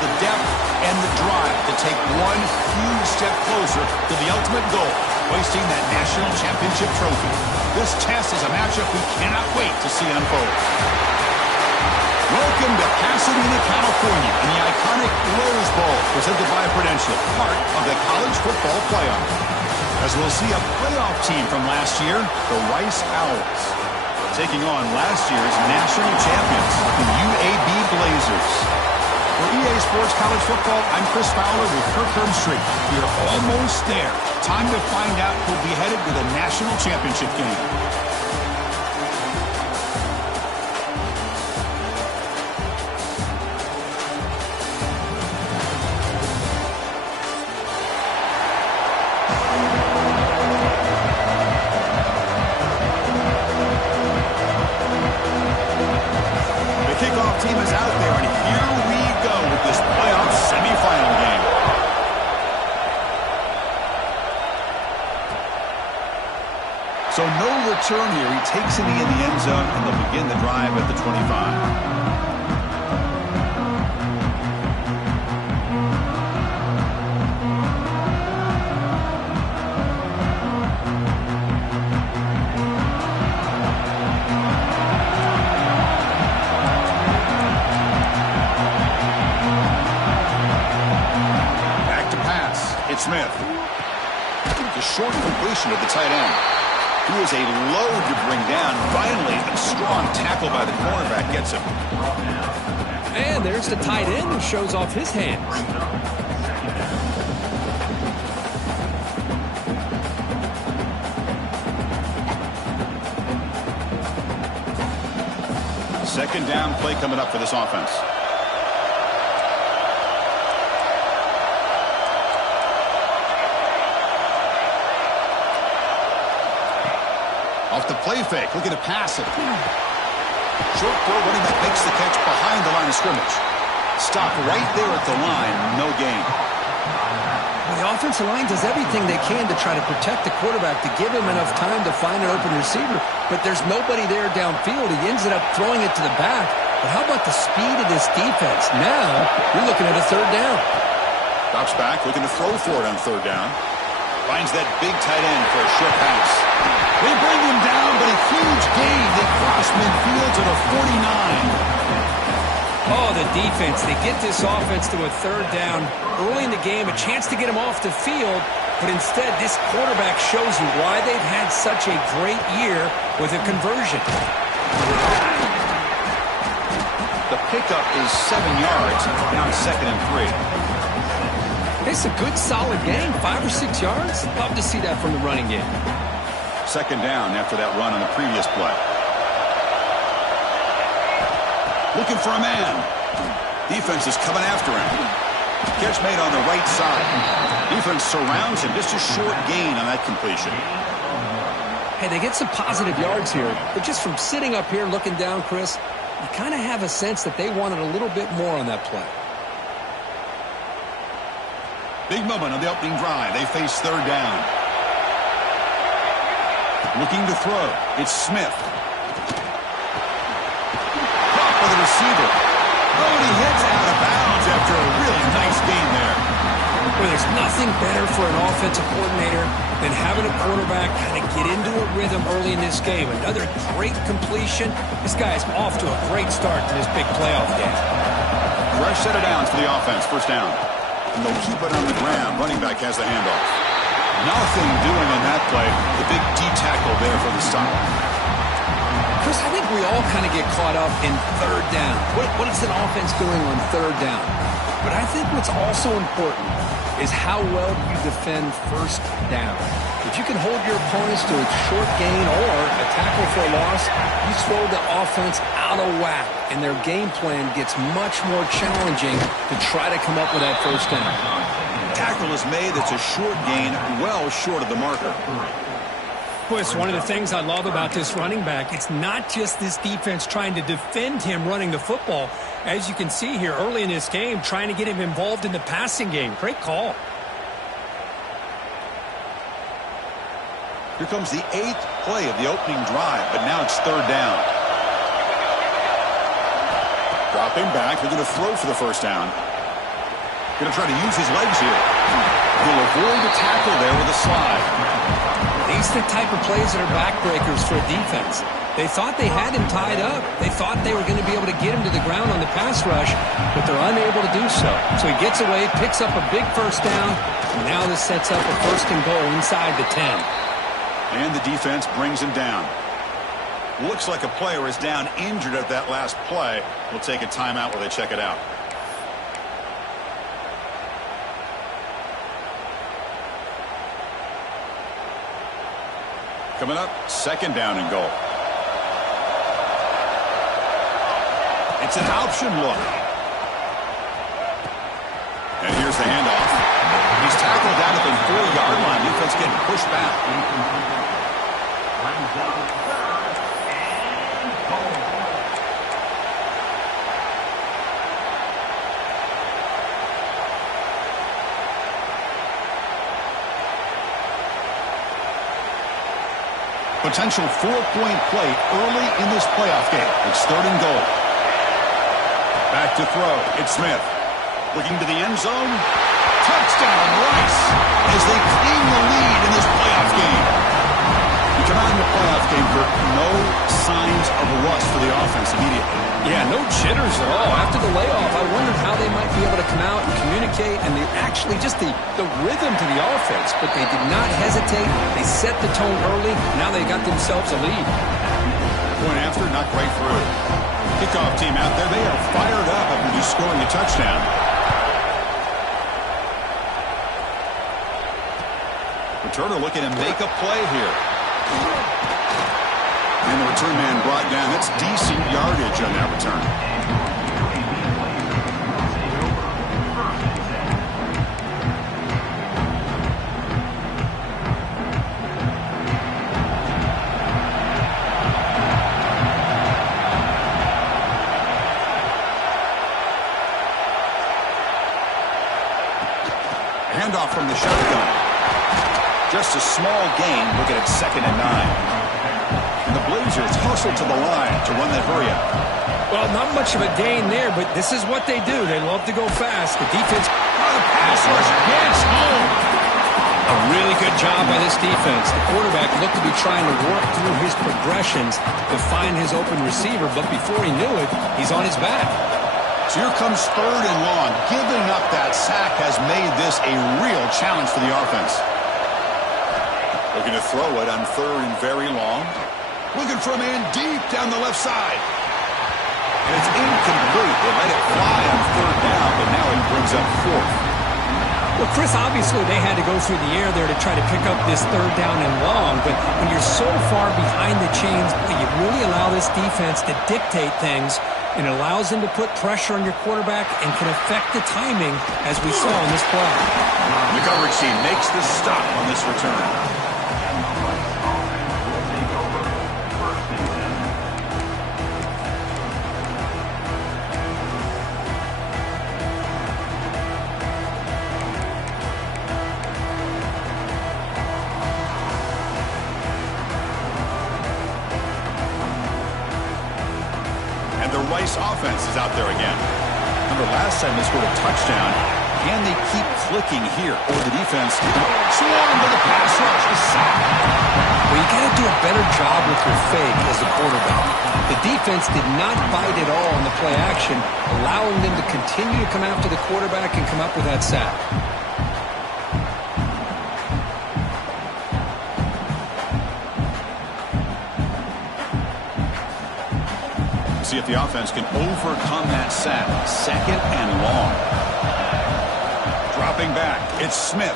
the depth and the drive to take one huge step closer to the ultimate goal, hoisting that national championship trophy. This test is a matchup we cannot wait to see unfold. Welcome to Pasadena, California, and the iconic Rose Bowl, presented by Prudential, part of the college football playoff. As we'll see a playoff team from last year, the Rice Owls, taking on last year's national champions, the UAB Blazers. For EA Sports College Football, I'm Chris Fowler with Kirk Herbstreit. We're almost there. Time to find out who'll be headed to the national championship game. Team is out there, and here we go with this playoff semifinal game. So no return here. He takes it in the end zone, and they'll begin the drive at the 25. Smith. The short completion to the tight end. He is a load to bring down. Finally, a strong tackle by the cornerback gets him. And there's the tight end who shows off his hands. Second down play coming up for this offense. Off the play fake, looking to pass it. Short throw, running back makes the catch behind the line of scrimmage. Stop right there at the line, no gain. Well, the offensive line does everything they can to try to protect the quarterback, to give him enough time to find an open receiver. But there's nobody there downfield. He ends up throwing it to the back. But how about the speed of this defense? Now, you're looking at a third down. Drops back, looking to throw for it on third down. Finds that big tight end for a short pass. They bring him down, but a huge gain. They cross midfield to the 49. Oh, the defense. They get this offense to a third down early in the game, a chance to get him off the field, but instead this quarterback shows you why they've had such a great year with a conversion. The pickup is 7 yards. Now it's 2nd and 3. It's a good, solid game, 5 or 6 yards. Love to see that from the running game. Second down after that run on the previous play. Looking for a man. Defense is coming after him. Catch made on the right side. Defense surrounds him. Just a short gain on that completion. Hey, they get some positive yards here, but just from sitting up here looking down, Chris, you kind of have a sense that they wanted a little bit more on that play. Big moment on the opening drive. They face third down. Looking to throw. It's Smith. Caught by the receiver. Oh, and he heads out of bounds after a really nice gain there. Well, there's nothing better for an offensive coordinator than having a quarterback kind of get into a rhythm early in this game. Another great completion. This guy is off to a great start in this big playoff game. Fresh set of downs for the offense. First down. And they'll keep it on the ground. Running back has the handoff. Nothing doing on that play. The big D tackle there for the stop. Chris, I think we all kind of get caught up in third down. What is an offense doing on third down? But I think what's also important is how well you defend first down. If you can hold your opponents to a short gain or a tackle for a loss, you throw the offense out of whack, and their game plan gets much more challenging to try to come up with that first down. Tackle is made. It's a short gain, well short of the marker. Boy, it's one of the things I love about this running back. It's not just this defense trying to defend him running the football. As you can see here early in this game, trying to get him involved in the passing game. Great call. Here comes the 8th play of the opening drive, but now it's third down. Dropping back, they're going to throw for the first down. Going to try to use his legs here. He'll avoid the tackle there with a slide. These are the type of plays that are backbreakers for a defense. They thought they had him tied up. They thought they were going to be able to get him to the ground on the pass rush, but they're unable to do so. So he gets away, picks up a big first down, and now this sets up a 1st and goal inside the 10. And the defense brings him down. Looks like a player is down injured at that last play. We'll take a timeout while they check it out. Coming up, 2nd down and goal. It's an option look. And here's the handoff. He's tackled down at the 4-yard line. Defense getting pushed back. Potential 4-point play early in this playoff game. It's 3rd and goal. Back to throw. It's Smith. Looking to the end zone. Touchdown, Rice, as they claim the lead in this playoff game. You come out in the playoff game, Kirk, no signs of rust for the offense immediately. Yeah, no jitters at all. After the layoff, I wondered how they might be able to come out and communicate, and actually just the rhythm to the offense. But they did not hesitate. They set the tone early. Now they got themselves a lead. Point after, not quite through. Kickoff team out there. They are fired up after just scoring a touchdown. Returner looking to make a play here. And the return man brought down. That's decent yardage on that return. Handoff from the shotgun. Just a small gain. Looking at 2nd and 9. And the Blazers hustle to the line to run that hurry up. Well, not much of a gain there, but this is what they do. They love to go fast. The defense, the pass rush gets home. A really good job by this defense. The quarterback looked to be trying to work through his progressions to find his open receiver, but before he knew it, he's on his back. So here comes 3rd and long. Giving up that sack has made this a real challenge for the offense. Looking to throw it on 3rd and very long. Looking for a man deep down the left side. And it's incomplete. They let it fly on 3rd down, but now it brings up 4th. Well, Chris, obviously they had to go through the air there to try to pick up this 3rd down and long, but when you're so far behind the chains, you really allow this defense to dictate things, and it allows them to put pressure on your quarterback and can affect the timing, as we saw in this play. The coverage team makes the stop on this return. The Rice offense is out there again. Remember last time they scored a touchdown. Can they keep clicking here? Or the defense swarmed to the pass rush. A sack. Well, you got to do a better job with your fake as the quarterback. The defense did not bite at all on the play action, allowing them to continue to come after the quarterback and come up with that sack. See if the offense can overcome that sack. 2nd and long. Dropping back. It's Smith.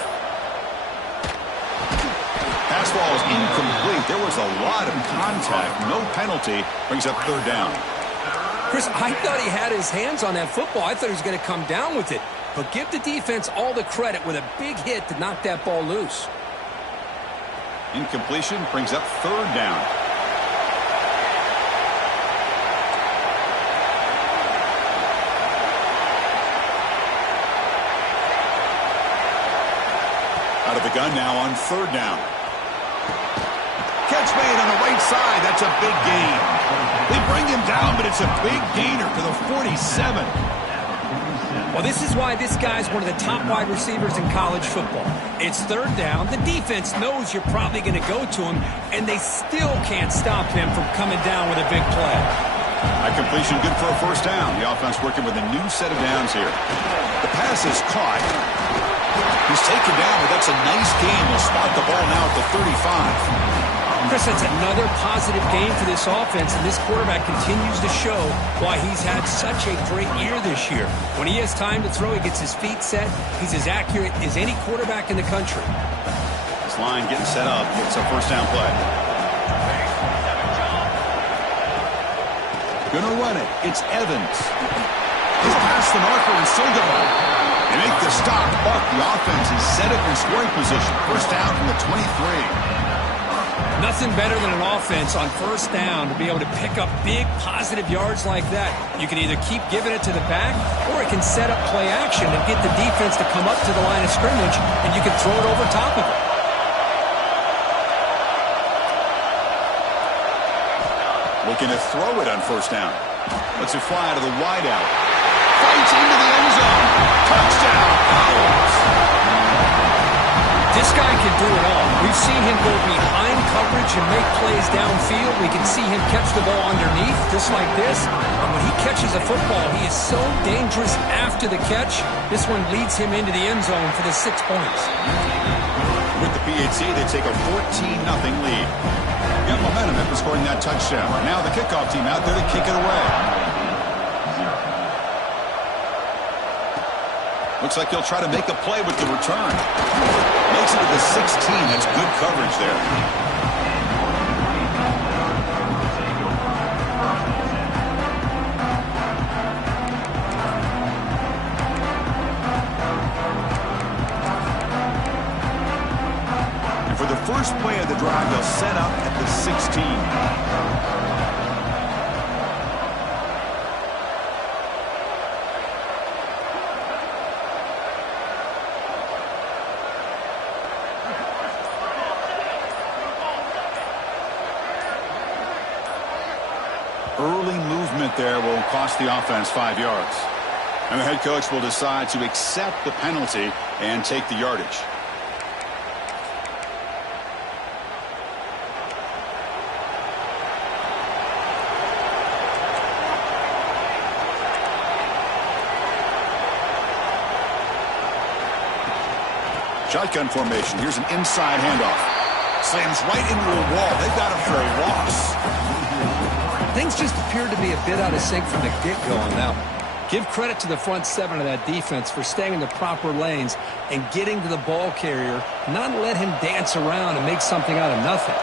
Pass ball is incomplete. There was a lot of contact. No penalty. Brings up 3rd down. Chris, I thought he had his hands on that football. I thought he was going to come down with it. But give the defense all the credit with a big hit to knock that ball loose. Incompletion brings up 3rd down. Out of the gun now on 3rd down. Catch made on the right side. That's a big gain. They bring him down, but it's a big gainer to the 47. Well, this is why this guy's one of the top wide receivers in college football. It's third down. The defense knows you're probably going to go to him, and they still can't stop him from coming down with a big play. A completion good for a first down. The offense working with a new set of downs here. The pass is caught. He's taken down, but that's a nice gain. He'll spot the ball now at the 35. Chris, that's another positive game for this offense, and this quarterback continues to show why he's had such a great year this year. When he has time to throw, he gets his feet set. He's as accurate as any quarterback in the country. This line getting set up. It's a first down play. Gonna run it. It's Evans. He's past the marker and still going. They make the stop, but the offense is set up in scoring position. First down from the 23. Nothing better than an offense on first down to be able to pick up big positive yards like that. You can either keep giving it to the back, or it can set up play action and get the defense to come up to the line of scrimmage, and you can throw it over top of it. Looking to throw it on first down. Lets it fly out of the wideout. Fights into the end zone. Touchdown, Owls. This guy can do it all. We've seen him go behind coverage and make plays downfield. We can see him catch the ball underneath, just like this. And when he catches a football, he is so dangerous after the catch. This one leads him into the end zone for the 6 points. With the PHC, they take a 14-0 lead. Got momentum after scoring that touchdown. Now the kickoff team out there to kick it away. Looks like he'll try to make a play with the return. Makes it to the 16. That's good coverage there. And for the first play of the drive, they'll set up at the 16. Early movement there will cost the offense 5 yards. And the head coach will decide to accept the penalty and take the yardage. Shotgun formation. Here's an inside handoff. Slams right into a wall. They've got him for a loss. Things just appeared to be a bit out of sync from the get-go on that one. Give credit to the front seven of that defense for staying in the proper lanes and getting to the ball carrier, not let him dance around and make something out of nothing.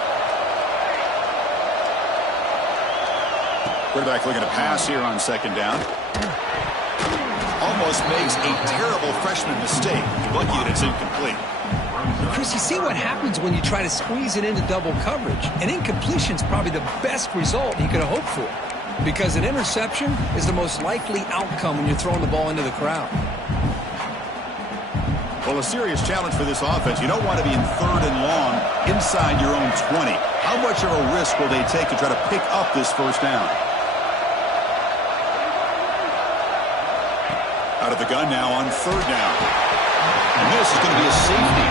Quarterback looking to pass here on second down. Almost makes a terrible freshman mistake. Lucky that it's incomplete. Chris, you see what happens when you try to squeeze it into double coverage. An incompletion is probably the best result he could have hoped for, because an interception is the most likely outcome when you're throwing the ball into the crowd. Well, a serious challenge for this offense. You don't want to be in third and long inside your own 20. How much of a risk will they take to try to pick up this first down? Out of the gun now on third down. And this is going to be a safety.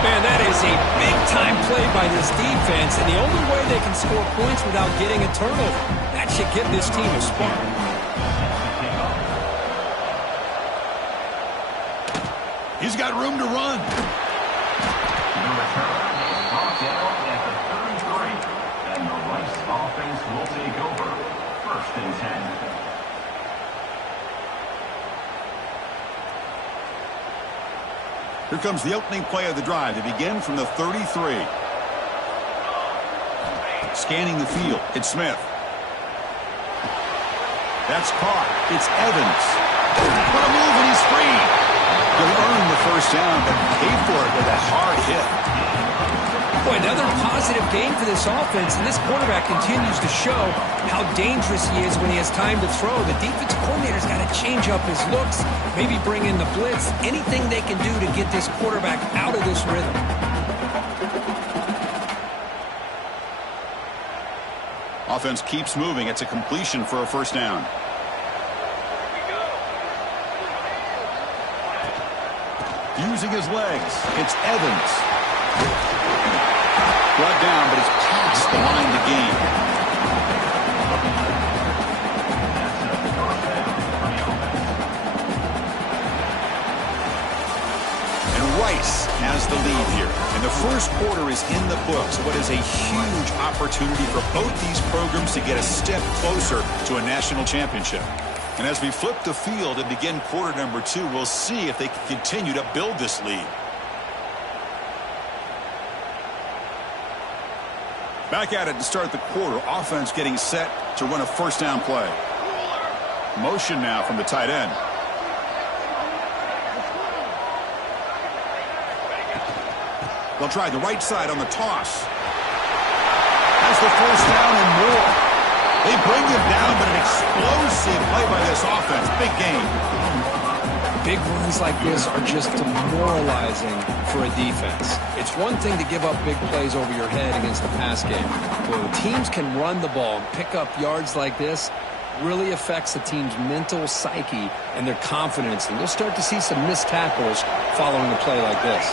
Man, that is a big-time play by this defense, and the only way they can score points without getting a turnover. That should give this team a spark. He's got room to run. The return is brought down at the 33, and the Rice offense will take over. First and 10. Here comes the opening play of the drive. They begin from the 33. Scanning the field. It's Smith. That's caught. It's Evans. What a move, and he's free. He'll earn the first down, but paid for it with a hard hit. Boy, another positive game for this offense, and this quarterback continues to show how dangerous he is when he has time to throw. The defensive coordinator's got to change up his looks, maybe bring in the blitz, anything they can do to get this quarterback out of this rhythm. Offense keeps moving. It's a completion for a first down. Using his legs, it's Evans. Brought down, but he's past the line to gain. Rice has the lead here, and the first quarter is in the books. What is a huge opportunity for both these programs to get a step closer to a national championship. And as we flip the field and begin quarter number 2, we'll see if they can continue to build this lead. Back at it to start the quarter. Offense getting set to run a first down play. Motion now from the tight end. They'll try the right side on the toss. That's the first down and more. They bring him down, but an explosive play by this offense. Big game. Big runs like this are just demoralizing for a defense. It's one thing to give up big plays over your head against the pass game. But when teams can run the ball and pick up yards like this, really affects the team's mental psyche and their confidence. And you'll start to see some missed tackles following a play like this.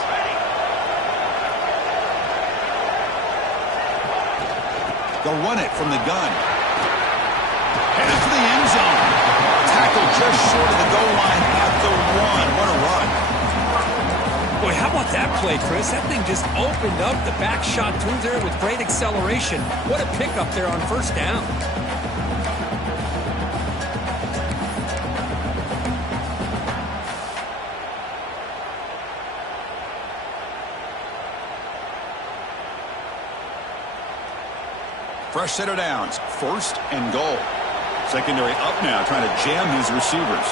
They'll run it from the gun. Headed to the end zone. Tackle just short of the goal line at the 1. What a run. Boy, how about that play, Chris? That thing just opened up the back shot through there with great acceleration. What a pickup there on first down. Fresh set of downs. First and goal. Secondary up now, trying to jam these receivers.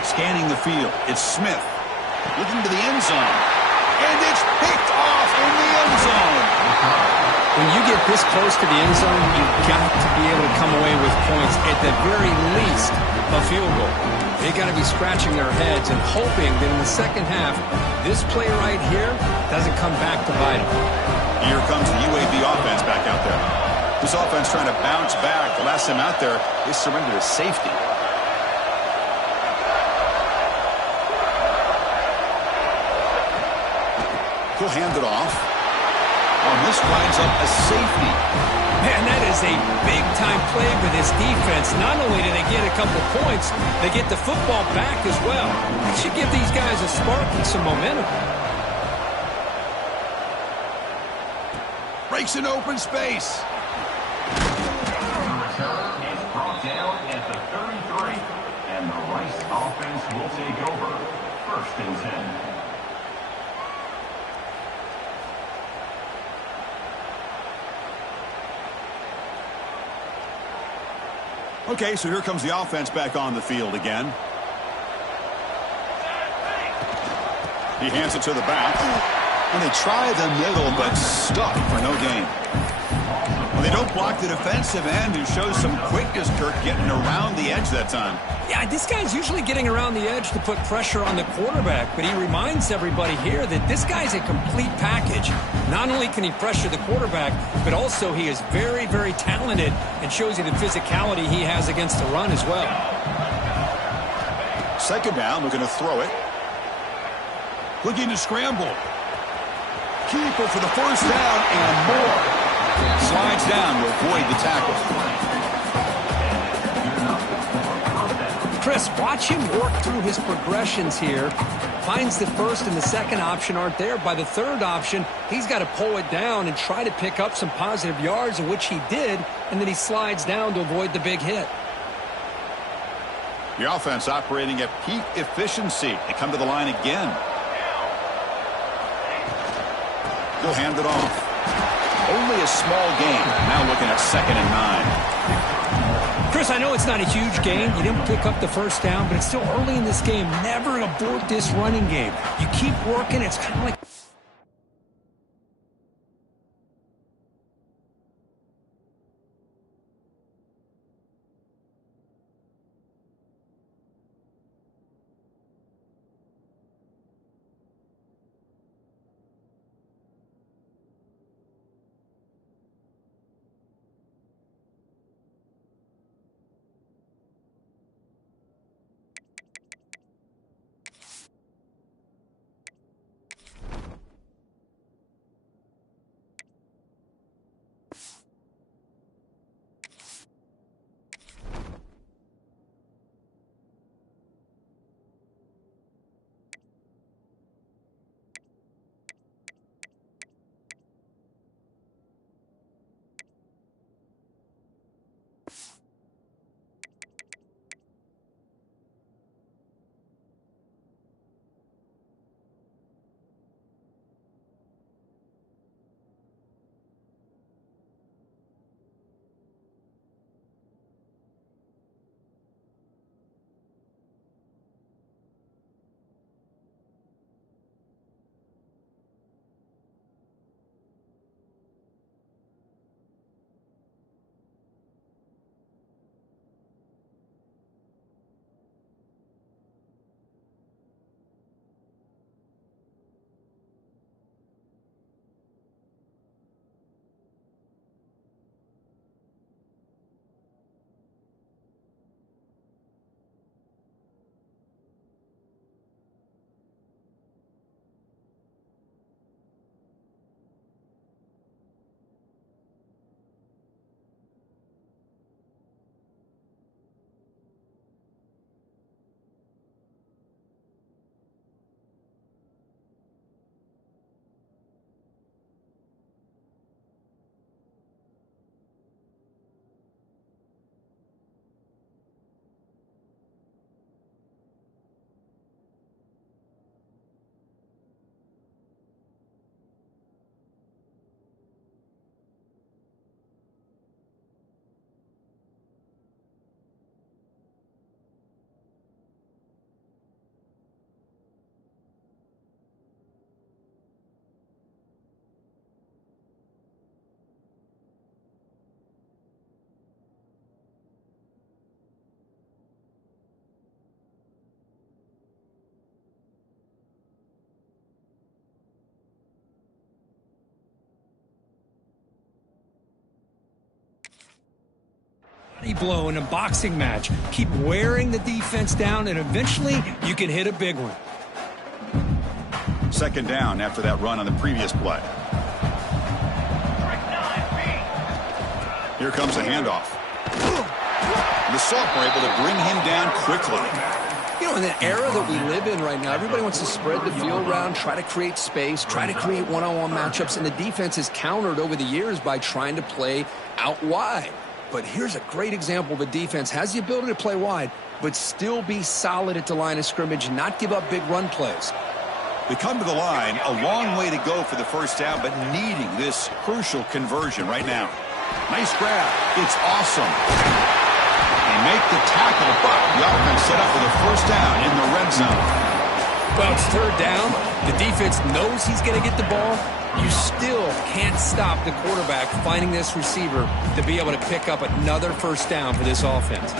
Scanning the field. It's Smith. Looking to the end zone. And it's picked off in the end zone. When you get this close to the end zone, you've got to be able to come away with points, at the very least, a field goal. They got to be scratching their heads and hoping that in the second half, this play right here doesn't come back to bite them. Here comes the UAB offense back out there. This offense trying to bounce back. The last time out there, they surrendered a safety. He'll hand it off. And this winds up a safety. Man, that is a big-time play for this defense. Not only do they get a couple points, they get the football back as well. It should give these guys a spark and some momentum. Breaks an open space. The return is brought down at the 33, and the Rice offense will take over. First and 10. Okay, so here comes the offense back on the field again. He hands it to the back. And they try the middle, but stuck for no gain. Well, they don't block the defensive end, who shows some quickness, Kirk, getting around the edge that time. Yeah, this guy's usually getting around the edge to put pressure on the quarterback, but he reminds everybody here that this guy's a complete package. Not only can he pressure the quarterback, but also he is very, very talented and shows you the physicality he has against the run as well. Second down, looking to throw it. Looking to scramble. Keeper for the first down and more. Slides down to avoid the tackle. Chris, watch him work through his progressions here. Finds the first and the second option aren't there. By the third option, he's got to pull it down and try to pick up some positive yards, in which he did, and then he slides down to avoid the big hit. The offense operating at peak efficiency. They come to the line again. He'll hand it off. Only a small gain. Now looking at 2nd and 9. Chris, I know it's not a huge game. You didn't pick up the first down, but it's still early in this game. Never abort this running game. You keep working. It's kind of like... blow in a boxing match. Keep wearing the defense down, and eventually you can hit a big one. Second down after that run on the previous play. Here comes a handoff. The Sophomore able to bring him down quickly. You know, in the era that we live in right now, everybody wants to spread the field around, try to create space, try to create one-on-one matchups, and the defense is countered over the years by trying to play out wide. But here's a great example of a defense has the ability to play wide, but still be solid at the line of scrimmage and not give up big run plays. We come to the line, a long way to go for the first down, but needing this crucial conversion right now. Nice grab. It's awesome. They make the tackle, but the offense set up for the first down in the red zone. Well, it's third down. The defense knows he's going to get the ball. You still can't stop the quarterback finding this receiver to be able to pick up another first down for this offense.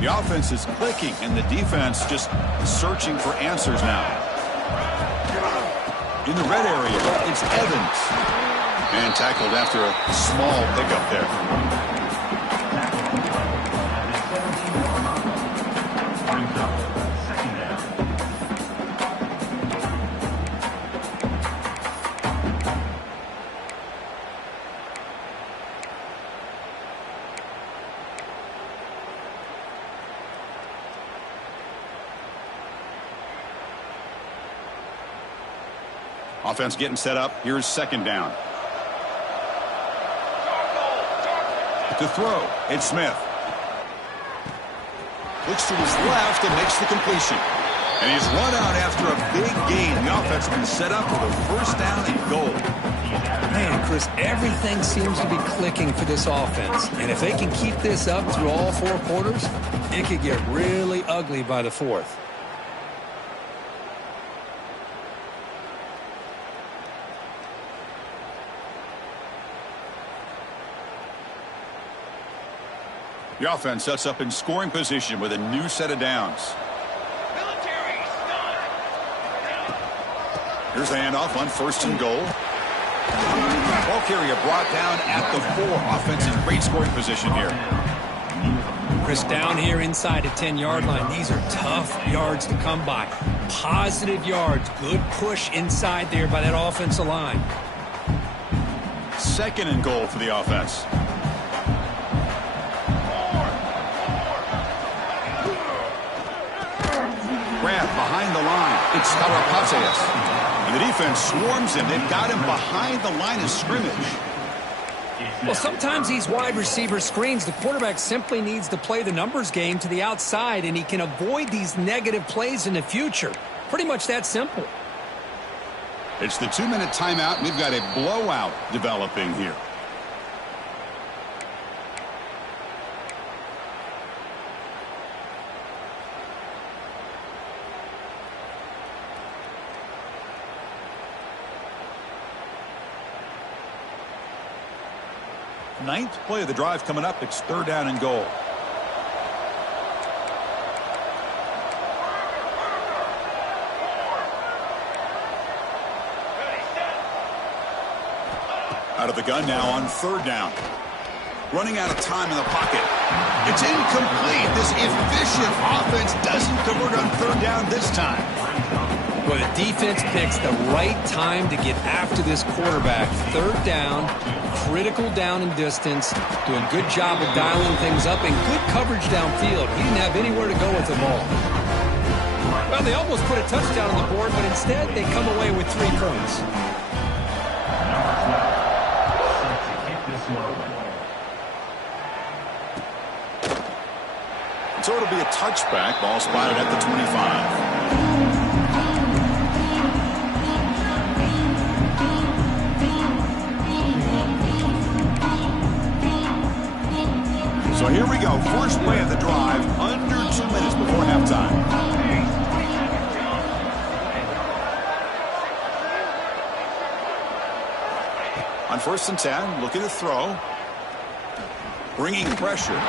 The offense is clicking, and the defense just searching for answers now. In the red area, it's Evans. And tackled after a small pickup there. Offense getting set up. Here's second down. To throw, it's Smith. Looks to his left and makes the completion. And he's run out after a big gain. The offense has been set up for the first down and goal. Man, Chris, everything seems to be clicking for this offense. And if they can keep this up through all four quarters, it could get really ugly by the fourth. The offense sets up in scoring position with a new set of downs. Here's the handoff on first and goal. Ball carrier brought down at the 4. Offense in great scoring position here. Chris, down here inside the 10-yard line, these are tough yards to come by. Positive yards, good push inside there by that offensive line. Second and goal for the offense. Grab behind the line. It's Tarapates. And the defense swarms him. They've got him behind the line of scrimmage. Well, sometimes these wide receiver screens, the quarterback simply needs to play the numbers game to the outside, and he can avoid these negative plays in the future. Pretty much that simple. It's the 2-minute timeout, and we've got a blowout developing here. Ninth play of the drive coming up. It's third down and goal. Out of the gun now on third down. Running out of time in the pocket. It's incomplete. This efficient offense doesn't convert on third down this time. Well, the defense picks the right time to get after this quarterback. Third down, critical down and distance, do a good job of dialing things up, and good coverage downfield. He didn't have anywhere to go with the ball. Well, they almost put a touchdown on the board, but instead they come away with 3 points. So it'll be a touchback. Ball spotted at the 25. So here we go. First play of the drive, under 2 minutes before halftime. On first and 10, looking to throw. bringing pressure.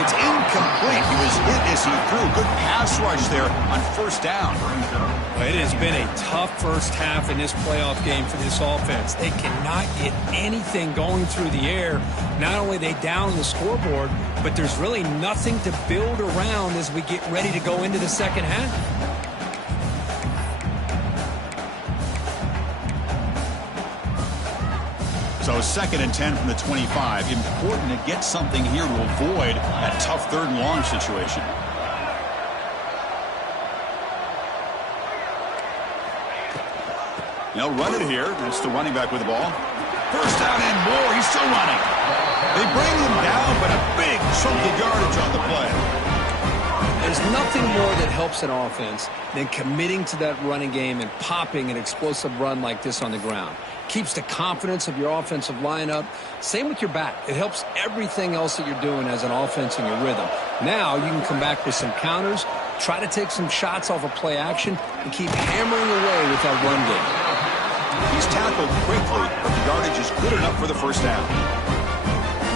It's incomplete. He was hit as he threw. Good pass rush there on first down. It has been a tough first half in this playoff game for this offense. They cannot get anything going through the air. Not only are they down the scoreboard, but there's really nothing to build around as we get ready to go into the second half. So 2nd and 10 from the 25. Important to get something here to avoid that tough 3rd and long situation. They'll run it here. That's the running back with the ball. First down and more. He's still running. They bring him down, but a big chunk of yardage on the play. There's nothing more that helps an offense than committing to that running game and popping an explosive run like this on the ground. Keeps the confidence of your offensive lineup. Same with your back. It helps everything else that you're doing as an offense in your rhythm. Now you can come back with some counters, try to take some shots off of play action, and keep hammering away with that run game. He's tackled quickly, but the yardage is good enough for the first down.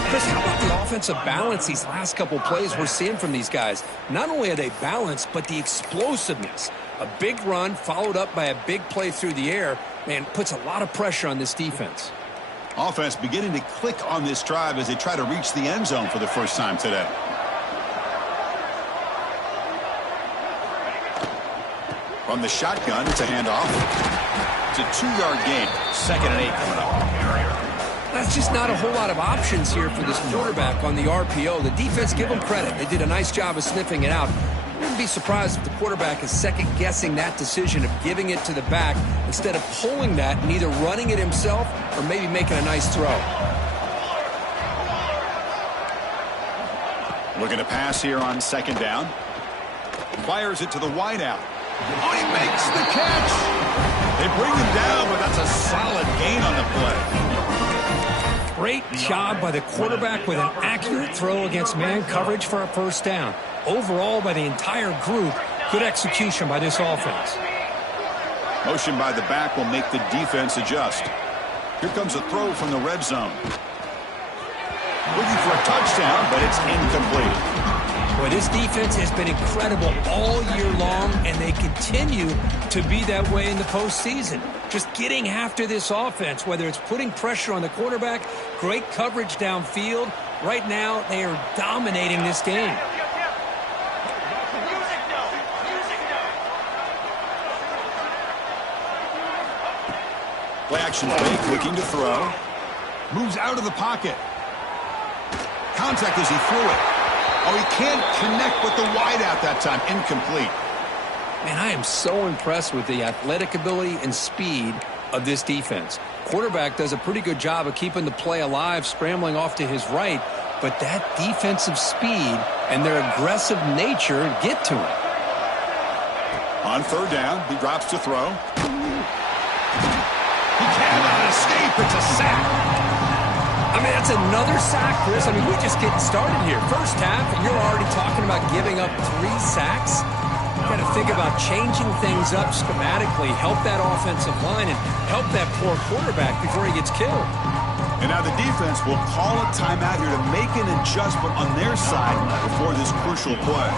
Chris, how about the offensive balance these last couple plays we're seeing from these guys? Not only are they balanced, but the explosiveness. A big run followed up by a big play through the air, man, puts a lot of pressure on this defense. Offense beginning to click on this drive as they try to reach the end zone for the first time today. From the shotgun, it's a handoff. It's a 2-yard gain. 2nd and 8 coming up. That's just not a whole lot of options here for this quarterback on the RPO. The defense, give them credit. They did a nice job of sniffing it out. I wouldn't be surprised if the quarterback is second-guessing that decision of giving it to the back instead of pulling that and either running it himself or maybe making a nice throw. Looking to pass here on 2nd down. Fires it to the wideout. Oh, he makes the catch. They bring him down, but that's a solid gain on the play. Great job by the quarterback with an accurate throw against man coverage for a first down. Overall, by the entire group, good execution by this offense. Motion by the back will make the defense adjust. Here comes a throw from the red zone. Looking for a touchdown, but it's incomplete. Boy, this defense has been incredible all year long, and they continue to be that way in the postseason. Just getting after this offense, whether it's putting pressure on the quarterback, great coverage downfield. Right now, they are dominating this game. Play action fake, looking to throw. Moves out of the pocket. Contact as he threw it. Oh, he can't connect with the wideout that time. Incomplete. Man, I am so impressed with the athletic ability and speed of this defense. Quarterback does a pretty good job of keeping the play alive, scrambling off to his right, but that defensive speed and their aggressive nature get to him. On 3rd down, he drops to throw. He cannot escape. It's a sack. I mean, that's another sack, Chris. I mean, we're just getting started here. First half, and you're already talking about giving up 3 sacks. Got to think about changing things up schematically, help that offensive line, and help that poor quarterback before he gets killed. And now the defense will call a timeout here to make an adjustment on their side before this crucial play.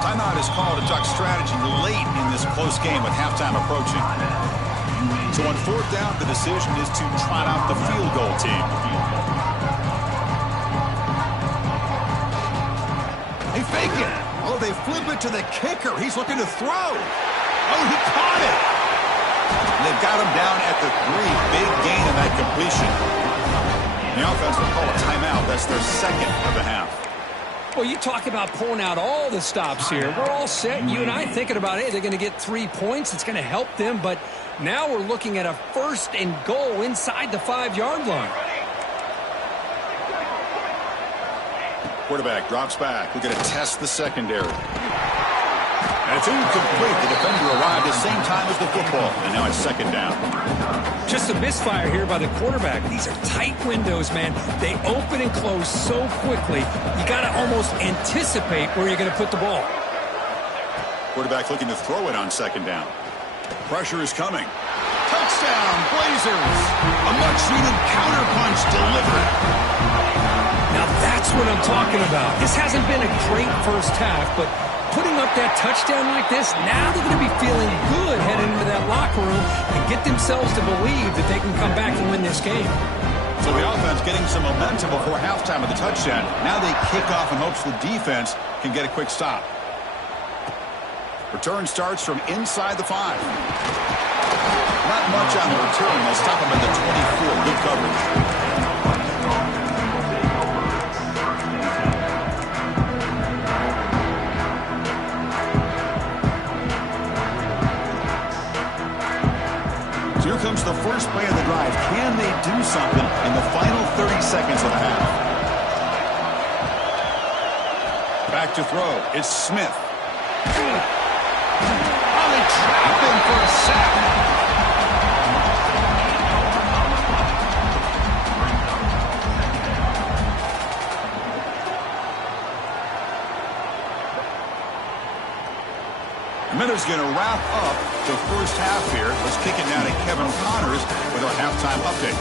Timeout is called to talk strategy late in this close game with halftime approaching. So on 4th down, the decision is to trot out the field goal team. They fake it. Oh, they flip it to the kicker. He's looking to throw. Oh, he caught it. And they've got him down at the 3. Big gain on that completion. The offense will call a timeout. That's their 2nd of the half. Well, you talk about pulling out all the stops here. We're all set. You and I thinking about, hey, they're going to get 3 points. It's going to help them. But now we're looking at a 1st and goal inside the 5-yard line. Quarterback drops back. We're going to test the secondary. And it's incomplete. The defender arrived at the same time as the football. And now it's 2nd down. Just a misfire here by the quarterback. These are tight windows, man. They open and close so quickly. You got to almost anticipate where you're going to put the ball. Quarterback looking to throw it on 2nd down. Pressure is coming. Touchdown, Blazers. A much-needed counterpunch delivered. Now that's what I'm talking about. This hasn't been a great first half, but putting up that touchdown like this, now they're going to be feeling good heading into that locker room and get themselves to believe that they can come back and win this game. So the offense getting some momentum before halftime of the touchdown. Now they kick off in hopes the defense can get a quick stop. Return starts from inside the 5. Not much on the return. They'll stop him at the 24. Good coverage. Here comes the first play of the drive. Can they do something in the final 30 seconds of the half? Back to throw. It's Smith. Oh, they trap him for a sack. Minuta's going to wrap up the first half here. Let's kick it now to Kevin Connors with our halftime update.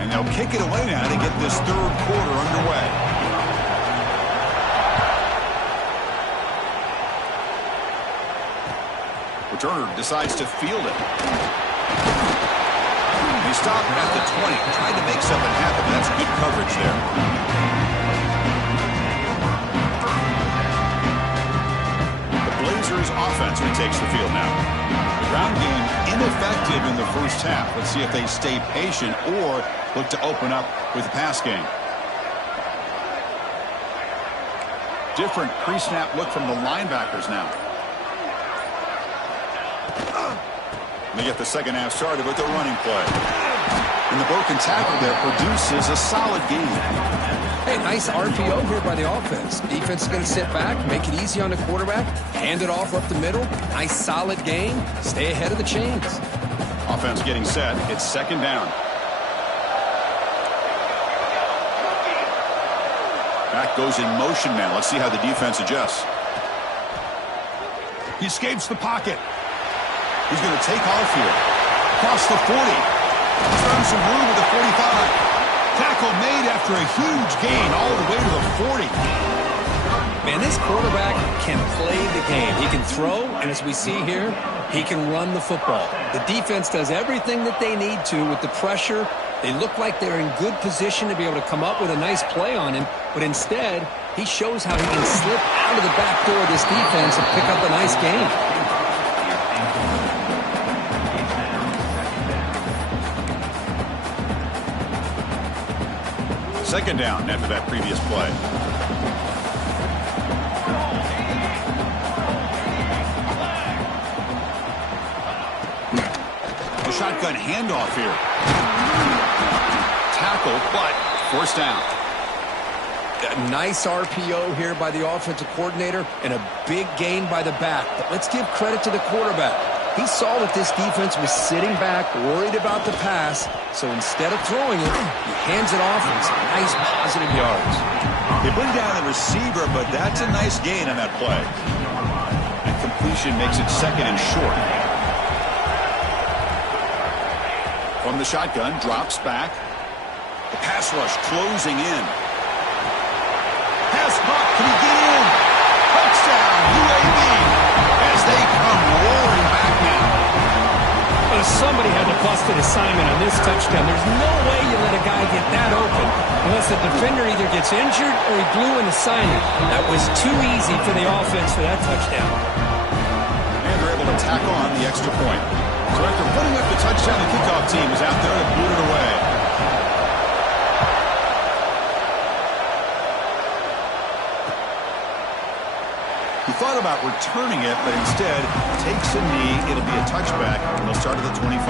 And they'll kick it away now to get this third quarter underway. Returner decides to field it. He stopped at the 20, trying to make something happen. That's good coverage there. The Blazers offense retakes the field now. The ground game ineffective in the first half. Let's see if they stay patient or look to open up with the pass game. Different pre-snap look from the linebackers now. They get the second half started with the running play. And the broken tackle there produces a solid gain. Hey, nice RPO here by the offense. Defense is going to sit back, make it easy on the quarterback, hand it off up the middle. Nice solid gain. Stay ahead of the chains. Offense getting set. It's second down. Back goes in motion now. Let's see how the defense adjusts. He escapes the pocket. He's going to take off here. Across the 40. He's found some room at the 45. Tackle made after a huge gain all the way to the 40. Man, this quarterback can play the game. He can throw, and as we see here, he can run the football. The defense does everything that they need to with the pressure. They look like they're in good position to be able to come up with a nice play on him, but instead, he shows how he can slip out of the back door of this defense and pick up a nice gain. Second down after that previous play. The shotgun handoff here. Tackle, but forced down. A nice RPO here by the offensive coordinator and a big gain by the back. But let's give credit to the quarterback. He saw that this defense was sitting back, worried about the pass, so instead of throwing it, he hands it off and some nice positive yards. They bring down the receiver, but that's a nice gain on that play. And completion makes it second and short. From the shotgun, drops back. The pass rush closing in. Pass caught, can he get in? Touchdown, UAB, as they come roaring back now. Well, somebody had to bust an assignment on this touchdown. There's no way you let a guy get that open unless the defender either gets injured or he blew an assignment. That was too easy for the offense for that touchdown. And they're able to tack on the extra point. So after putting up the touchdown, the kickoff team is out there to boot it away. He thought about returning it, but instead takes a knee. It'll be a touchback, and they'll start at the 25.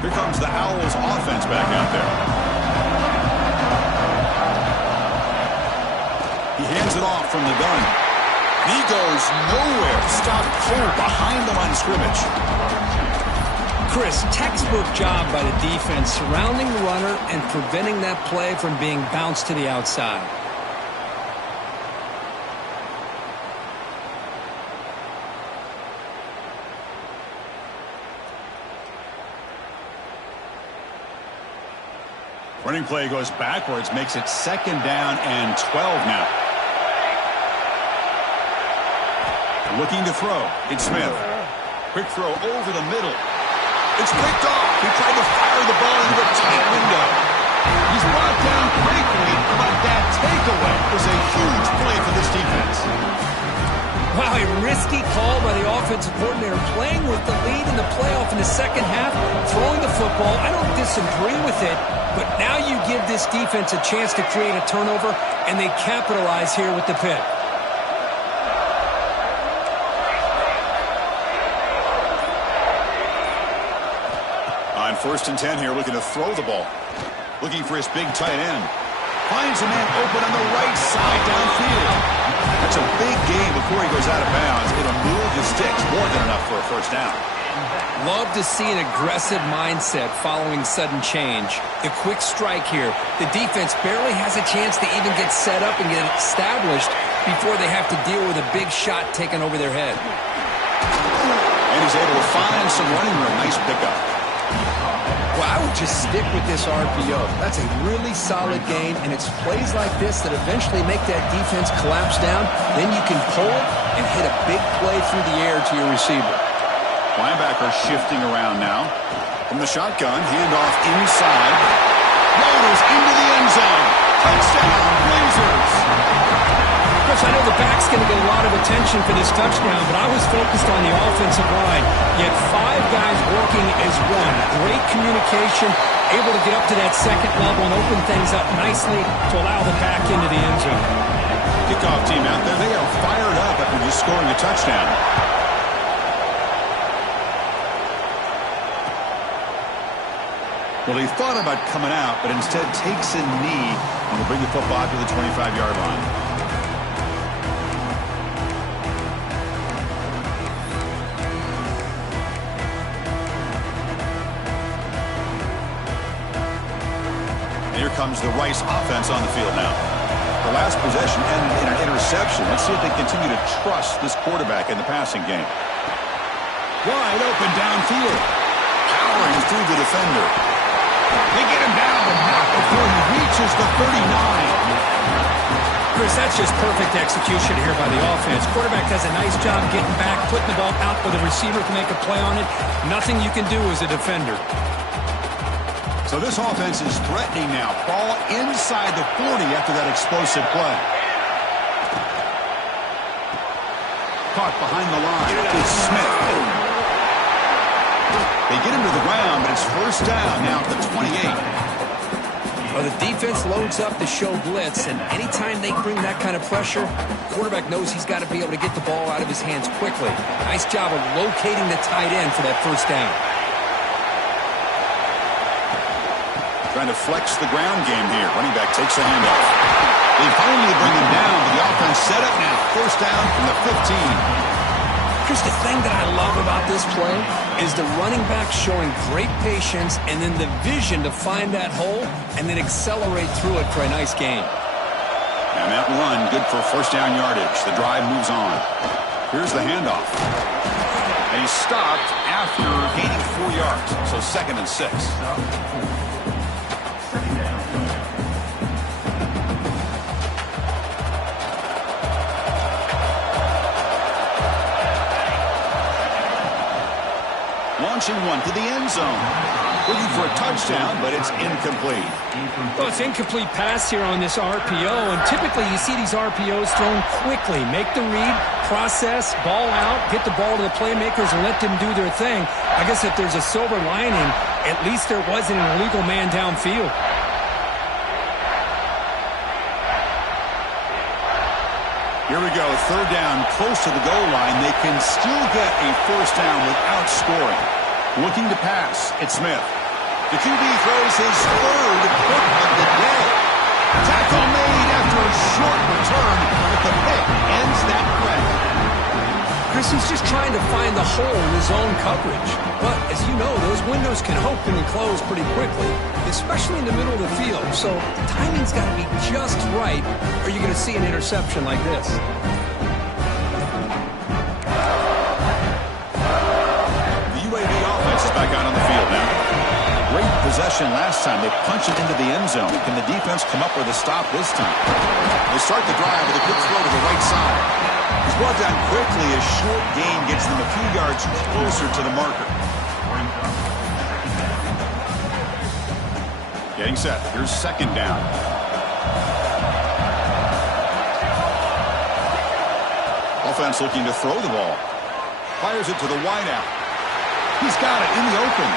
Here comes the Owls offense back out there. from the gun. He goes nowhere. Stopped cold behind the line of scrimmage. Chris, textbook job by the defense surrounding the runner and preventing that play from being bounced to the outside. Running play goes backwards, makes it 2nd down and 12 now. Looking to throw. It's Smith. Quick throw over the middle. It's picked off. He tried to fire the ball into a tight window. He's brought down quickly, but that takeaway was a huge play for this defense. Wow, a risky call by the offensive coordinator, playing with the lead in the playoff in the second half, throwing the football. I don't disagree with it, but now you give this defense a chance to create a turnover, and they capitalize here with the pick. On 1st and 10 here, looking to throw the ball. Looking for his big tight end. Finds a man open on the right side downfield. That's a big gain before he goes out of bounds. It'll move the sticks, more than enough for a 1st down. Love to see an aggressive mindset following sudden change. The quick strike here. The defense barely has a chance to even get set up and get established before they have to deal with a big shot taken over their head. And he's able to find some running room. Nice pickup. Well, I would just stick with this RPO. That's a really solid game, and it's plays like this that eventually make that defense collapse down. Then you can pull it and hit a big play through the air to your receiver. Linebacker shifting around now. From the shotgun, handoff inside. Rollers into the end zone. Touchdown, Blazers. Chris, I know the back's going to get a lot of attention for this touchdown, but I was focused on the offensive line. Yet 5 guys working as one. Great communication, able to get up to that 2nd level and open things up nicely to allow the back into the end zone. Kickoff team out there. They are fired up after just scoring a touchdown. Well, he thought about coming out, but instead takes a knee and will bring the football to the 25-yard line. Here comes the Rice offense on the field now. The last possession ended in an interception. Let's see if they continue to trust this quarterback in the passing game. Wide open downfield. Powering through the defender. They get him down, but not before he reaches the 39. Chris, that's just perfect execution here by the offense. Quarterback does a nice job getting back, putting the ball out where the receiver can make a play on it. Nothing you can do as a defender. So this offense is threatening now. Ball inside the 40 after that explosive play. Caught behind the line. It's Smith. They get him to the ground, but it's 1st down now at the 28. Well, the defense loads up to show blitz, and anytime they bring that kind of pressure, the quarterback knows he's got to be able to get the ball out of his hands quickly. Nice job of locating the tight end for that 1st down. Trying to flex the ground game here. Running back takes a handoff. They finally bring him down, but the offense set up now. 1st down from the 15. Chris, the thing that I love about this play is the running back showing great patience and then the vision to find that hole and then accelerate through it for a nice gain. And that run, good for 1st down yardage. The drive moves on. Here's the handoff. And he's stopped after gaining 4 yards. So 2nd and 6. Launching one to the end zone. Looking for a touchdown, but it's incomplete. Well, it's incomplete pass here on this RPO, and typically you see these RPOs thrown quickly. Make the read, process, ball out, get the ball to the playmakers and let them do their thing. I guess if there's a silver lining, at least there wasn't an illegal man downfield. Here we go, 3rd down, close to the goal line. They can still get a 1st down without scoring. Looking to pass, it's Smith. The QB throws his 3rd pick of the day. Tackle made after a short return, but the pick ends that threat. Chris, he's just trying to find the hole in his own coverage. But, as you know, those windows can open and close pretty quickly, especially in the middle of the field. So the timing's got to be just right, or you're going to see an interception like this. The UAB offense is back out on the field now. Great possession last time. They punch it into the end zone. Can the defense come up with a stop this time? They start the drive with a quick throw to the right side. He's brought down quickly. A short gain gets them a few yards closer to the marker. Getting set. Here's second down. Offense looking to throw the ball. Fires it to the wideout. He's got it in the open.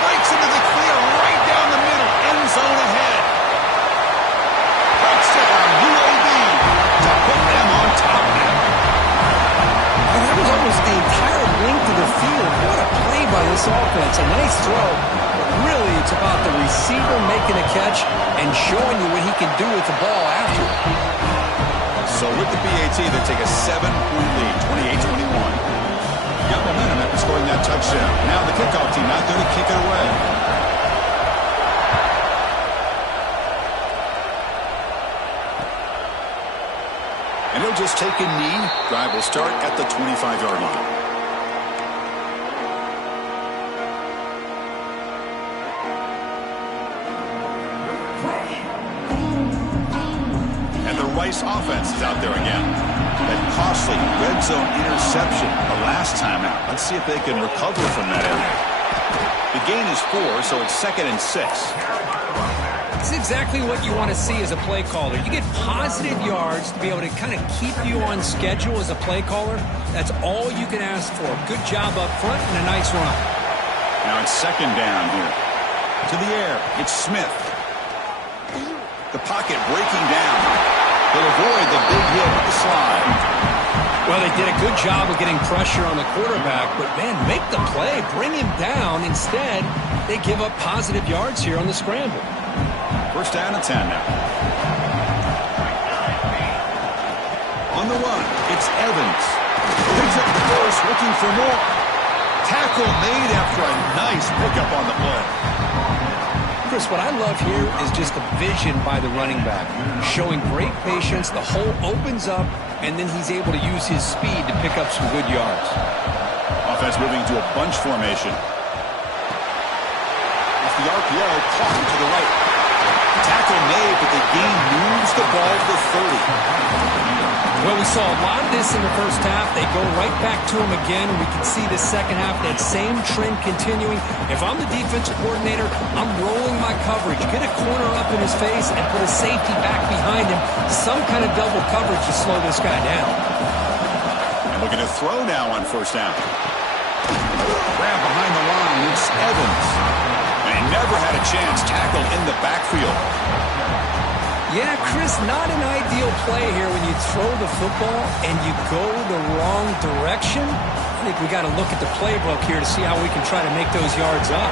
Breaks into the clear right down the middle. End zone ahead. Touchdown, UAB. To put them on top now. And that was almost the entire length of the field. What a play by this offense. A nice throw. But really, it's about the receiver making a catch and showing you what he can do with the ball after it. So with the PAT, they take a 7-point lead, 28-21. Got momentum after scoring that touchdown. Now the kickoff team out there to kick it away. And he'll just take a knee. Drive will start at the 25-yard line. And the Rice offense is out there again. That costly red zone interception the last time out. Let's see if they can recover from that area. The gain is 4, so it's 2nd and 6. It's exactly what you want to see as a play caller. You get positive yards to be able to kind of keep you on schedule as a play caller. That's all you can ask for. Good job up front and a nice run. Now it's second down here. To the air, it's Smith. The pocket breaking down. They'll avoid the big hit with the slide. Well, they did a good job of getting pressure on the quarterback, but, man, make the play. Bring him down. Instead, they give up positive yards here on the scramble. First down and 10 now. On the run, it's Evans. Picks up the first, looking for more. Tackle made after a nice pickup on the play. Chris, what I love here is just the vision by the running back. Showing great patience, the hole opens up, and then he's able to use his speed to pick up some good yards. Offense moving to a bunch formation. Off the RPO, caught to the right. Tackle made, but the gain moves the ball to the 30. Well, we saw a lot of this in the first half. They go right back to him again. We can see the second half, that same trend continuing. If I'm the defensive coordinator, I'm rolling my coverage. Get a corner up in his face and put a safety back behind him. Some kind of double coverage to slow this guy down. And looking to throw now on first down. Grab behind the line. It's Evans. And he never had a chance. Tackled in the backfield. Yeah, Chris, not an ideal play here when you throw the football and you go the wrong direction. I think we got to look at the playbook here to see how we can try to make those yards up.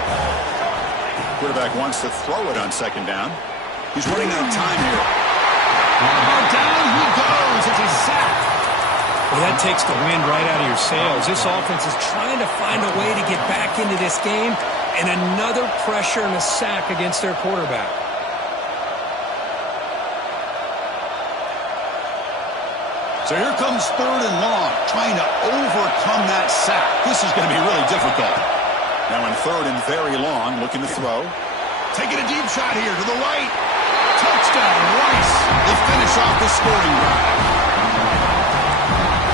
Quarterback wants to throw it on second down. He's running out of time here. And down he goes. It's a sack. Well, that takes the wind right out of your sails. This offense is trying to find a way to get back into this game, and another pressure and a sack against their quarterback. So here comes third and long, trying to overcome that sack. This is going to be really difficult. Now in third and very long, looking to throw. Taking a deep shot here to the right. Touchdown, Rice. They finish off the scoring drive.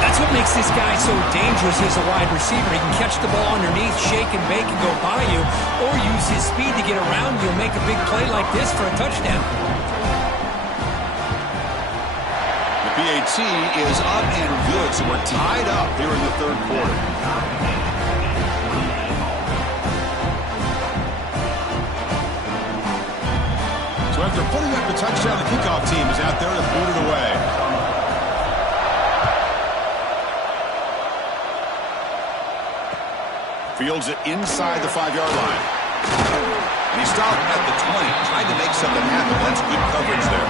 That's what makes this guy so dangerous as a wide receiver. He can catch the ball underneath, shake and bake and go by you, or use his speed to get around you and make a big play like this for a touchdown. PAT is up and good, so we're tied up here in the third quarter. So after putting up the touchdown, the kickoff team is out there to boot it away. Fields it inside the 5-yard line. And he stopped at the 20, tried to make something happen. That's good coverage there.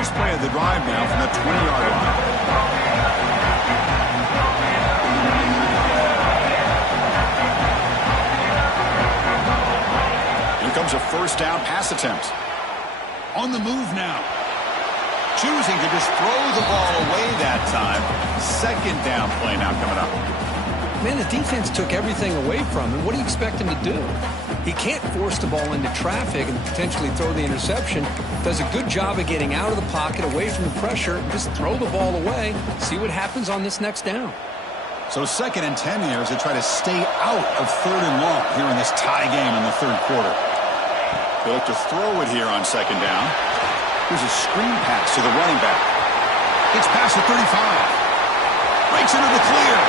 first play of the drive now from the 20-yard line. Here comes a first down pass attempt. On the move now. Choosing to just throw the ball away that time. Second down play now coming up. Man, the defense took everything away from him. What do you expect him to do? He can't force the ball into traffic and potentially throw the interception. Does a good job of getting out of the pocket, away from the pressure, and just throw the ball away. See what happens on this next down. So 2nd and 10 here as they try to stay out of 3rd and long here in this tie game in the 3rd quarter. They look to throw it here on 2nd down. Here's a screen pass to the running back. Gets past the 35. Breaks into the clear.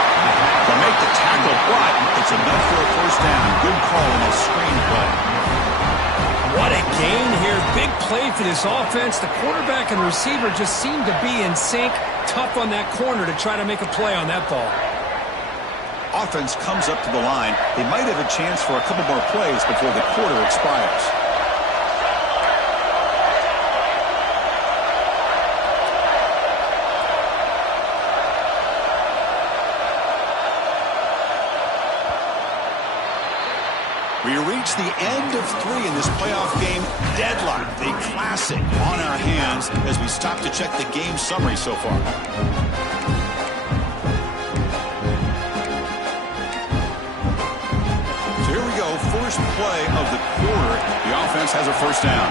To make the tackle, but it's enough for a first down. Good call in that screen play. What a gain here. Big play for this offense. The quarterback and receiver just seem to be in sync. Tough on that corner to try to make a play on that ball. Offense comes up to the line. They might have a chance for a couple more plays before the quarter expires. We reach the end of 3 in this playoff game. Deadlocked, a classic on our hands as we stop to check the game summary so far. So here we go, first play of the quarter. The offense has a first down.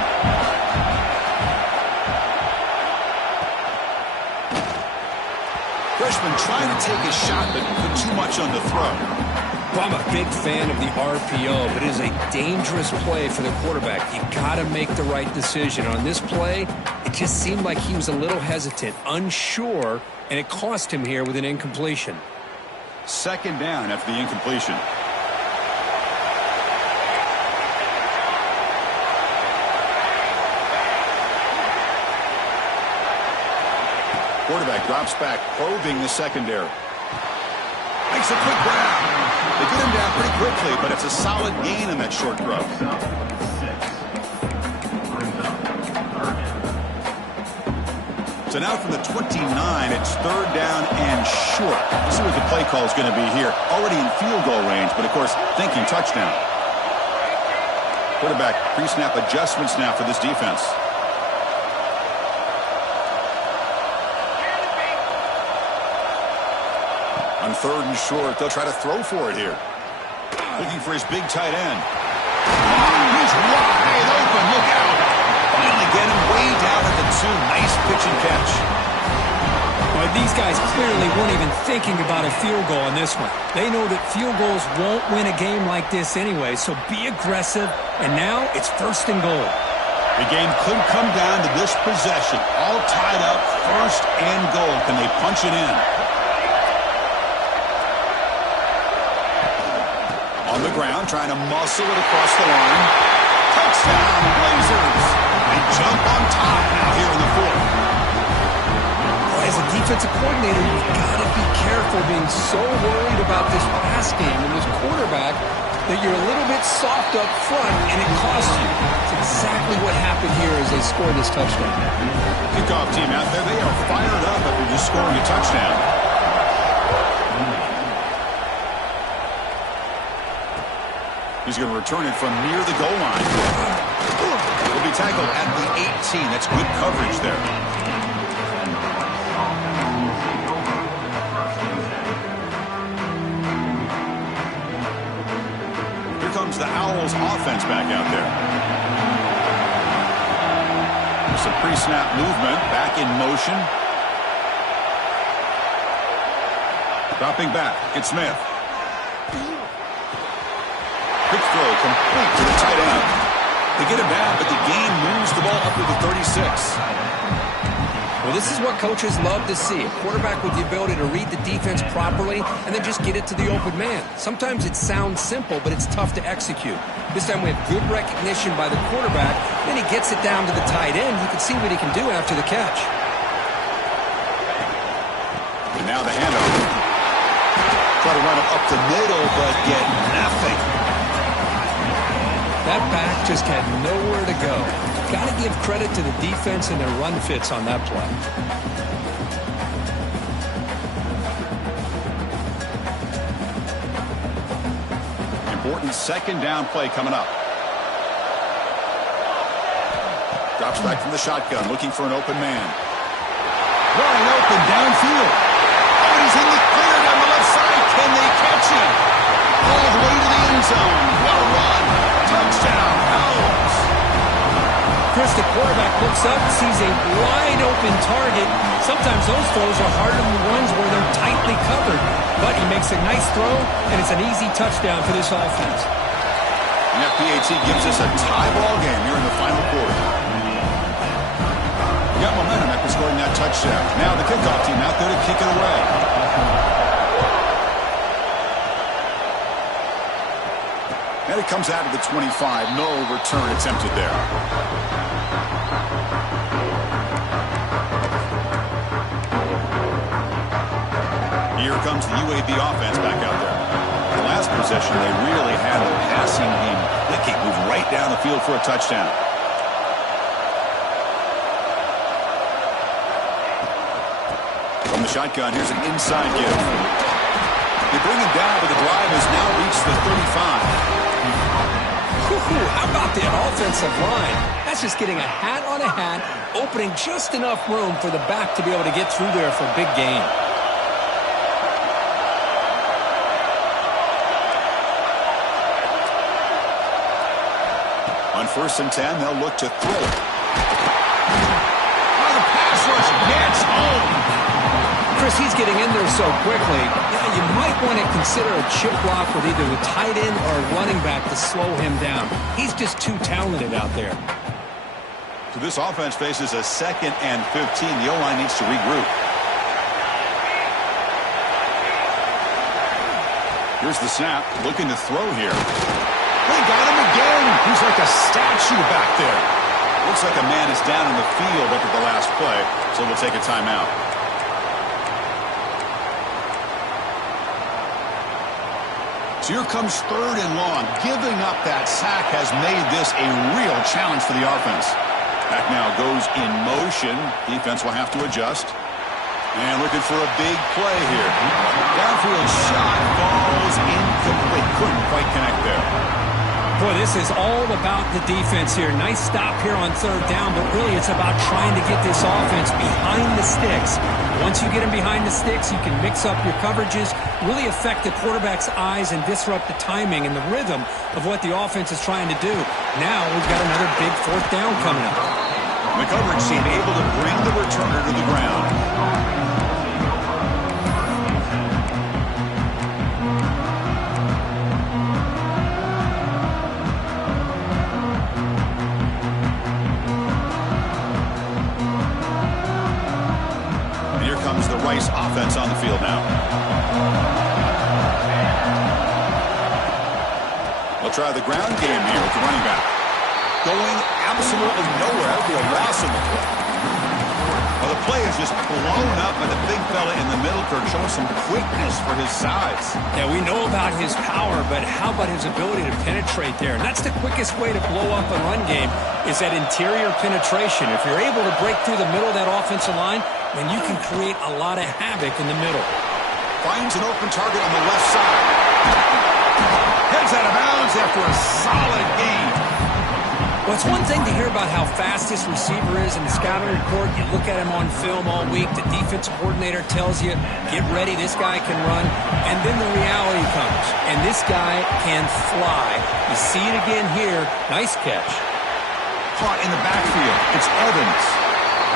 Freshman trying to take a shot, but put too much on the throw. Well, I'm a big fan of the RPO, but it is a dangerous play for the quarterback. You got to make the right decision. On this play, it just seemed like he was a little hesitant, unsure, and it cost him here with an incompletion. 2nd down after the incompletion. Quarterback drops back, probing the secondary. Makes a quick grab. They get him down pretty quickly, but it's a solid gain in that short throw. So now from the 29, it's 3rd down and short. Let's see what the play call is going to be here. Already in field goal range, but of course, thinking touchdown. Quarterback pre-snap adjustments now for this defense. On 3rd and short, they'll try to throw for it here. Looking for his big tight end. He's wide open. Look out. Finally get him way down at the 2. Nice pitch and catch. Well, these guys clearly weren't even thinking about a field goal on this one. They know that field goals won't win a game like this anyway, so be aggressive. And now it's 1st and goal. The game could come down to this possession. All tied up, 1st and goal. Can they punch it in? On the ground, trying to muscle it across the line. Touchdown, Blazers. They jump on top now here in the 4th. As a defensive coordinator, you've got to be careful being so worried about this pass game and this quarterback that you're a little bit soft up front, and it costs you. It's exactly what happened here as they scored this touchdown. Kickoff team out there, they are fired up after just scoring a touchdown. He's going to return it from near the goal line. He'll be tackled at the 18. That's good coverage there. Here comes the Owls offense back out there. Some pre-snap movement, back in motion. Dropping back, it's Smith. Quick throw, complete to the tight end. They get him down, but the gain moves the ball up to the 36. Well, this is what coaches love to see. A quarterback with the ability to read the defense properly and then just get it to the open man. Sometimes it sounds simple, but it's tough to execute. This time we have good recognition by the quarterback. Then he gets it down to the tight end. You can see what he can do after the catch. And now the handoff. Try to run it up the middle, but get nothing. That back just had nowhere to go. Got to give credit to the defense and their run fits on that play. Important second down play coming up. Drops back from the shotgun, looking for an open man. Wide open downfield. Oh, and he's in the clear down the left side. Can they catch him? All the way to the end zone. What a run. Touchdown, Owls. Chris, the quarterback looks up, sees a wide open target. Sometimes those throws are harder than the ones where they're tightly covered. But he makes a nice throw, and it's an easy touchdown for this offense. And FPAT gives us a tie ball game here in the final quarter. Got momentum after scoring that touchdown. Now the kickoff team out there to kick it away. And it comes out of the 25. No return attempted there. Here comes the UAB offense back out there. The last possession, they really had the passing game clicking. Moved right down the field for a touchdown. From the shotgun, here's an inside give. They bring him down, but the drive has now reached the 35. How about that offensive line? That's just getting a hat on a hat, opening just enough room for the back to be able to get through there for a big gain. On 1st and 10, they'll look to throw. Oh, the pass rush gets home. Chris, he's getting in there so quickly. You might want to consider a chip block with either the tight end or a running back to slow him down. He's just too talented out there. So this offense faces a 2nd and 15. The O-line needs to regroup. Here's the snap, looking to throw here. They got him again. He's like a statue back there. Looks like a man is down in the field after the last play, so we'll take a timeout. So here comes 3rd and long. Giving up that sack has made this a real challenge for the offense. Back now goes in motion. Defense will have to adjust. And looking for a big play here. Downfield shot falls incomplete. Couldn't quite connect there. Boy, this is all about the defense here. Nice stop here on 3rd down, but really it's about trying to get this offense behind the sticks. Once you get them behind the sticks, you can mix up your coverages, really affect the quarterback's eyes and disrupt the timing and the rhythm of what the offense is trying to do. Now we've got another big 4th down coming up. The coverage team able to bring the returner to the ground. Offense on the field now. They'll try the ground game here with the running back. Going absolutely nowhere after a loss in the play. Well, the play is just blown up by the big fella in the middle, showing some quickness for his size. Yeah, we know about his power, but how about his ability to penetrate there? And that's the quickest way to blow up a run game is that interior penetration. If you're able to break through the middle of that offensive line, then you can create a lot of havoc in the middle. Finds an open target on the left side. Heads out of bounds after a solid gain. Well, it's one thing to hear about how fast this receiver is in the scouting report. You look at him on film all week. The defensive coordinator tells you, get ready, this guy can run. And then the reality comes. And this guy can fly. You see it again here. Nice catch. Caught in the backfield. It's Evans.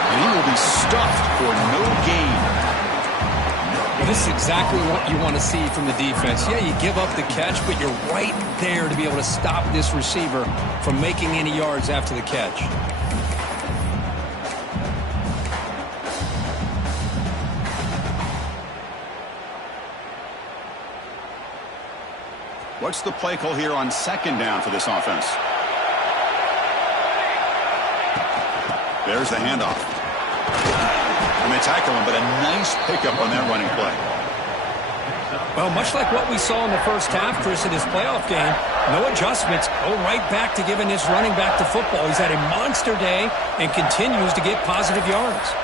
And he will be stuffed for no gain. Well, this is exactly what you want to see from the defense. Yeah, you give up the catch, but you're right there to be able to stop this receiver from making any yards after the catch. What's the play call here on 2nd down for this offense? There's the handoff. And they tackle him, but a nice pickup on that running play. Well, much like what we saw in the first half, Chris, in his playoff game, no adjustments. Go right back to giving this running back to football. He's had a monster day and continues to get positive yards.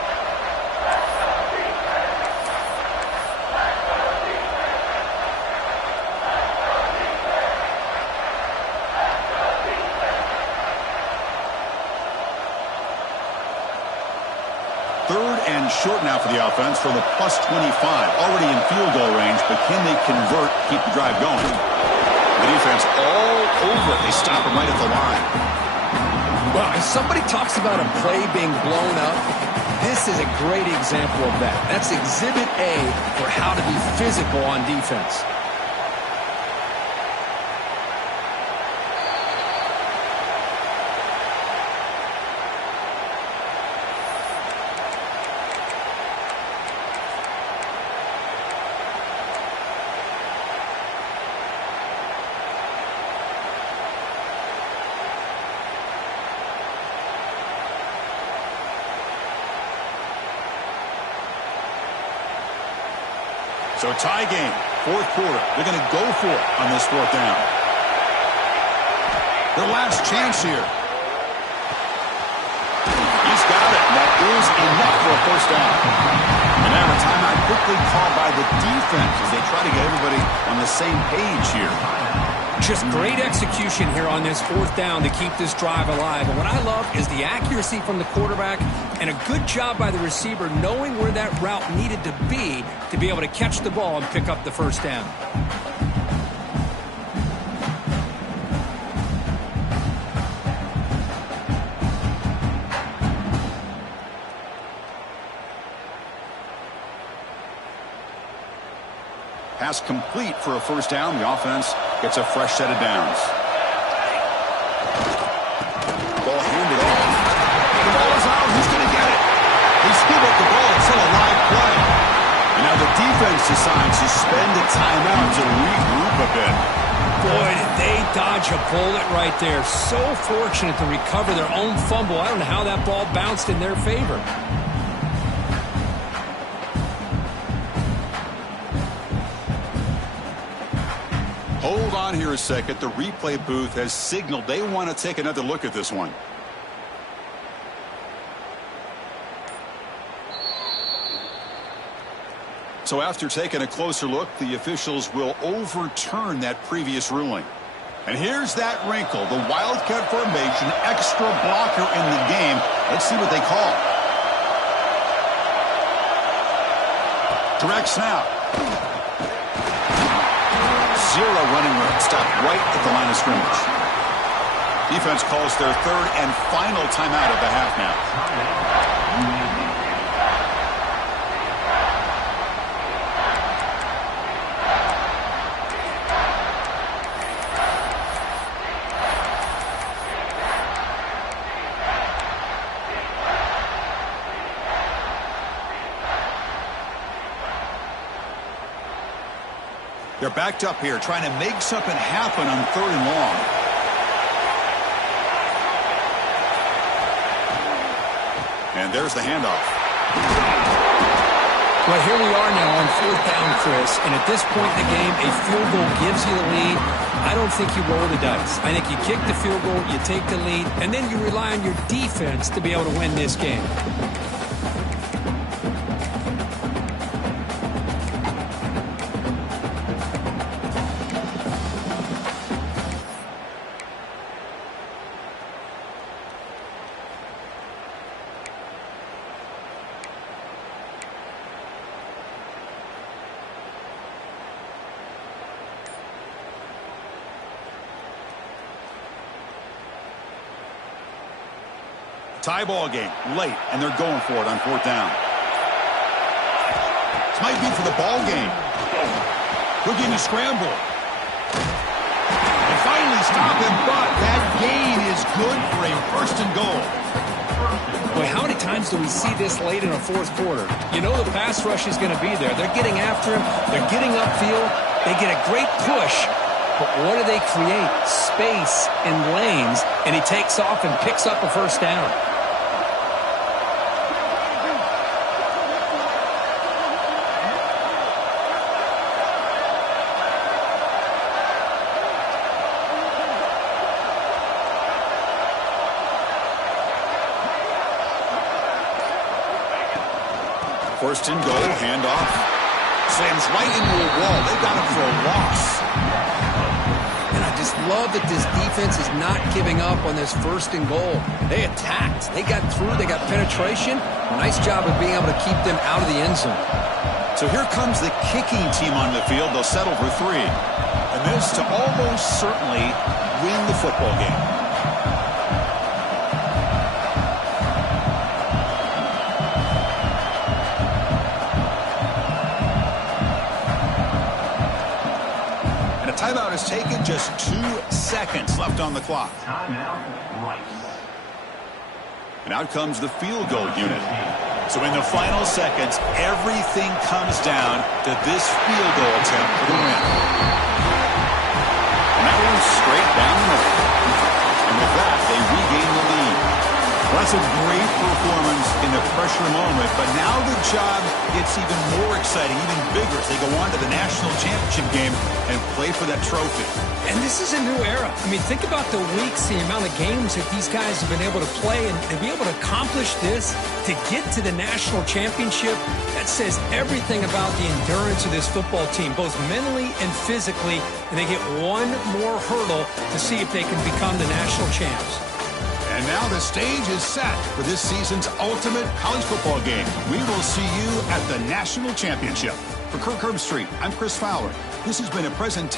Third and short now for the offense from the +25. Already in field goal range, but can they convert, keep the drive going? The defense all over it. They stop him right at the line. Well, if somebody talks about a play being blown up, this is a great example of that. That's Exhibit A for how to be physical on defense. So tie game, fourth quarter. They're going to go for it on this fourth down. Their last chance here. He's got it. That is enough for a first down. And now a timeout quickly called by the defense as they try to get everybody on the same page here. Just great execution here on this fourth down to keep this drive alive. And what I love is the accuracy from the quarterback and a good job by the receiver knowing where that route needed to be able to catch the ball and pick up the first down. Pass complete for a first down. The offense gets a fresh set of downs. Ball handed off. The ball is out. Who's going to get it? They scoop up the ball. It's still a live play. And now the defense decides to spend a timeout to regroup a bit. Boy, did they dodge a bullet right there. So fortunate to recover their own fumble. I don't know how that ball bounced in their favor. Hold on here a second. The replay booth has signaled they want to take another look at this one. So after taking a closer look, the officials will overturn that previous ruling. And here's that wrinkle, the Wildcat formation, extra blocker in the game. Let's see what they call. Direct snap. Zero running room. Stopped right at the line of scrimmage. Defense calls their third and final timeout of the half now. They're backed up here, trying to make something happen on third and long. And there's the handoff. Well, here we are now on fourth down, Chris. And at this point in the game, a field goal gives you the lead. I don't think you roll the dice. I think you kick the field goal, you take the lead, and then you rely on your defense to be able to win this game. Tie ball game, late, and they're going for it on fourth down. This might be for the ball game. Looking to scramble. They finally stop him, but that gain is good for a first and goal. Boy, how many times do we see this late in a fourth quarter? You know the pass rush is going to be there. They're getting after him. They're getting upfield. They get a great push. But what do they create? Space and lanes, and he takes off and picks up a first down. First and goal, handoff. Slams right into a wall. They got him for a loss. And I just love that this defense is not giving up on this first and goal. They attacked. They got through. They got penetration. Nice job of being able to keep them out of the end zone. So here comes the kicking team on the field. They'll settle for 3. And this to almost certainly win the football game. And a timeout is taken. Just 2 seconds left on the clock. Timeout, Rice. And out comes the field goal unit. So in the final seconds, everything comes down to this field goal attempt for the win. And that one's straight down the middle. And with that, they regain the lead. Well, that's a great performance in the pressure moment, but now the job gets even more exciting, even bigger as they go on to the national championship game and play for that trophy. And this is a new era. I mean, think about the weeks, the amount of games that these guys have been able to play, and to be able to accomplish this, to get to the national championship, that says everything about the endurance of this football team, both mentally and physically, and they get one more hurdle to see if they can become the national champs. And now the stage is set for this season's ultimate college football game. We will see you at the national championship. For Kirk Herbstreit, I'm Chris Fowler. This has been a presentation